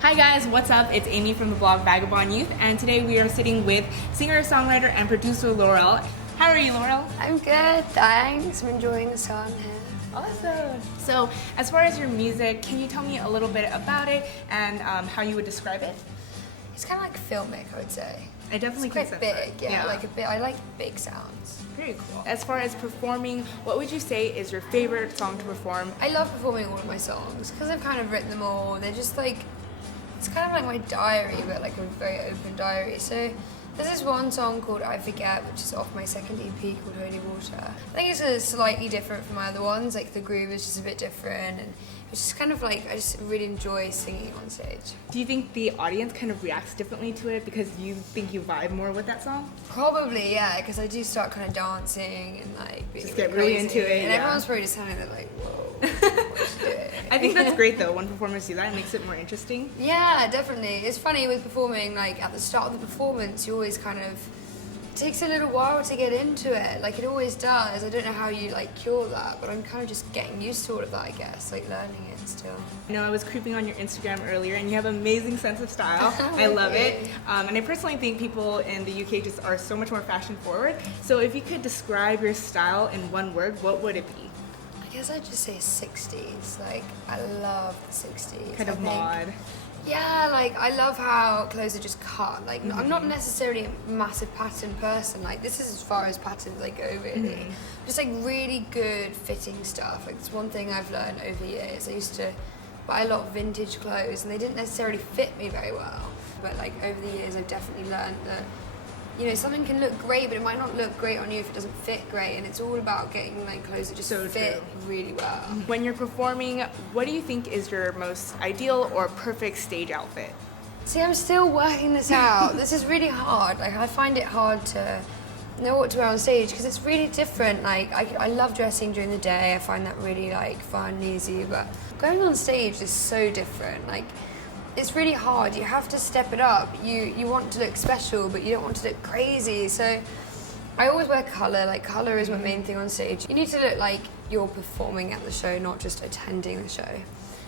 Hi guys, what's up? It's Amy from the blog Vagabond Youth, and today we are sitting with singer-songwriter and producer Laurel. How are you, Laurel? I'm good, thanks. I'm enjoying the sun here. Awesome. So, as far as your music, can you tell me a little bit about it and how you would describe it? It's kind of like filmic, I would say. I definitely it's quite can big, that. yeah, like a bit. I like big sounds. Very cool. As far as performing, what would you say is your favorite song to perform? I love performing all of my songs because I've kind of written them all. They're just like, it's kind of like my diary, but like a very open diary. So there's this one song called I Forget, which is off my second EP called Holy Water. I think it's slightly different from my other ones, like the groove is just a bit different, and it's just kind of like, I just really enjoy singing on stage. Do you think the audience kind of reacts differently to it because you think you vibe more with that song? Probably, yeah, because I do start kind of dancing and like being just get really crazy. into it, and yeah. everyone's probably just kind of like, whoa, what's she doing? I think that's great though, when performers do that, it makes it more interesting. Yeah, definitely. It's funny with performing, like at the start of the performance, you always kind of, it takes a little while to get into it, like it always does. I don't know how you like cure that, but I'm kind of just getting used to all of that, I guess, like learning it still. I know I was creeping on your Instagram earlier and you have an amazing sense of style. I love it. And I personally think people in the UK just are so much more fashion forward. So if you could describe your style in one word, what would it be? I guess I'd just say 60s. Like, I love the 60s. Kind of mod. Yeah, like I love how clothes are just cut. Like I'm not necessarily a massive pattern person. Like this is as far as patterns I go really. Just like really good fitting stuff. Like it's one thing I've learned over the years. I used to buy a lot of vintage clothes and they didn't necessarily fit me very well. But like over the years I've definitely learned that, you know, something can look great, but it might not look great on you if it doesn't fit great, and it's all about getting like clothes that just fit really well. When you're performing, what do you think is your most ideal or perfect stage outfit? See, I'm still working this out. This is really hard. Like, I find it hard to know what to wear on stage because it's really different. Like, I love dressing during the day. I find that really like fun and easy, but going on stage is so different. Like, it's really hard. You have to step it up. You want to look special, but you don't want to look crazy. So I always wear colour. Like, colour is my main thing on stage. You need to look like you're performing at the show, not just attending the show.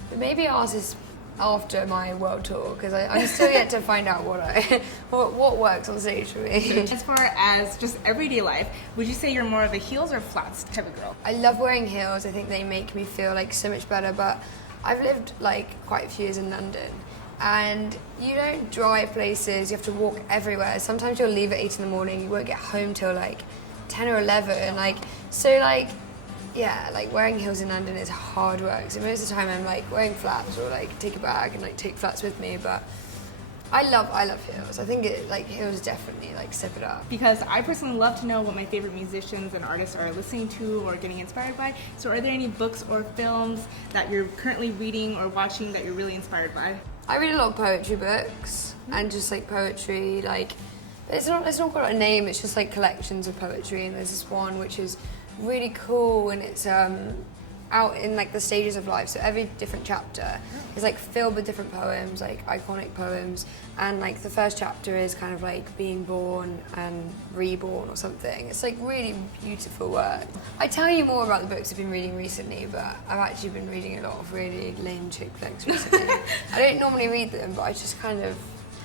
But maybe ours is after my world tour, because I'm still yet to find out what works on stage for me. As far as just everyday life, would you say you're more of a heels or flats type of girl? I love wearing heels. I think they make me feel like so much better, but I've lived like quite a few years in London. And you don't drive places, you have to walk everywhere. Sometimes you'll leave at 8 in the morning, you won't get home till like 10 or 11. Like, so like, yeah, like wearing heels in London is hard work. So most of the time I'm like wearing flats or like take a bag and like take flats with me. But I love heels. I think heels definitely like step it up. Because I personally love to know what my favorite musicians and artists are listening to or getting inspired by. So are there any books or films that you're currently reading or watching that you're really inspired by? I read a lot of poetry books and just like poetry, like it's not got a name, it's just like collections of poetry, and there's this one which is really cool and it's out in like the stages of life, so every different chapter is like filled with different poems, like iconic poems, and like the first chapter is kind of like being born and reborn or something. It's like really beautiful work. I tell you more about the books I've been reading recently, but I've actually been reading a lot of really lame chick flicks recently. I don't normally read them, but I just kind of,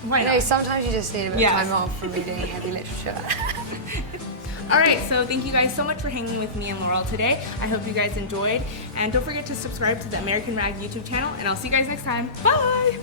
why not? You know, sometimes you just need a bit of time off from reading heavy literature. Alright, so thank you guys so much for hanging with me and Laurel today. I hope you guys enjoyed. And don't forget to subscribe to the American Rag YouTube channel. And I'll see you guys next time. Bye!